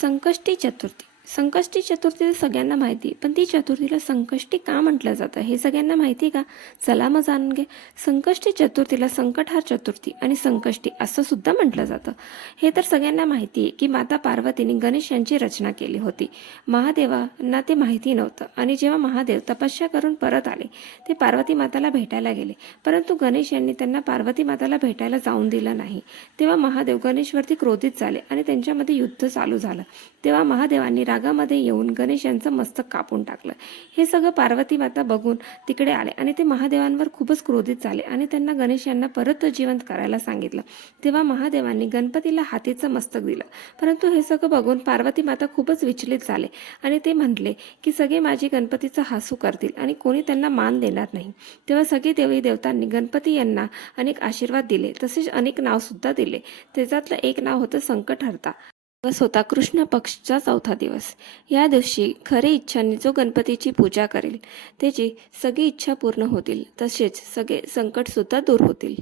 संकष्टी चतुर्थी. संकष्टी चतुर्थी तर सगळ्यांना माहिती पण ती चतुर्थीला संकष्टी का म्हटलं जातं हे सगळ्यांना माहिती का? चला मग जाणून घे. संकष्टी चतुर्थीला संकटहार चतुर्थी आणि संकष्टी असं सुद्धा म्हटलं जातं. हे तर सगळ्यांना माहिती आहे की माता पार्वतीने गणेश यांची रचना केली होती. महादेवांना ते माहिती नव्हतं आणि जेव्हा महादेव तपस्या करून परत आले ते पार्वती माताला भेटायला गेले. परंतु गणेश यांनी त्यांना पार्वती माताला भेटायला जाऊन दिलं नाही. तेव्हा महादेव गणेशवरती क्रोधित झाले आणि त्यांच्यामध्ये युद्ध चालू झालं. तेव्हा महादेवांनी रागामध्ये येऊन गणेश यांचं मस्तक कापून टाकलं. हे सगळं पार्वती माता बघून तिकडे आले आणि ते महादेवांवर खूपच क्रोधित झाले आणि त्यांना गणेश यांना परत जिवंत करायला सांगितलं. तेव्हा महादेवांनी गणपतीला हातीचं मस्तक दिलं. परंतु हे सगळं बघून पार्वती माता खूपच विचलित झाले आणि ते म्हटले की सगळे माझे गणपतीचं हासू करतील आणि कोणी त्यांना मान देणार नाही. तेव्हा सगळे देवी देवतांनी गणपती यांना अनेक आशीर्वाद दिले. तसेच अनेक नावसुद्धा दिले. त्याच्यातलं एक नाव होतं संकटहर्ता. दिवस होता कृष्ण पक्षचा चौथा दिवस. या दिवशी खरे इच्छाने जो गणपतीची पूजा करेल त्याची सगळी इच्छा पूर्ण होतील तसेच सगळे संकटसुद्धा दूर होतील.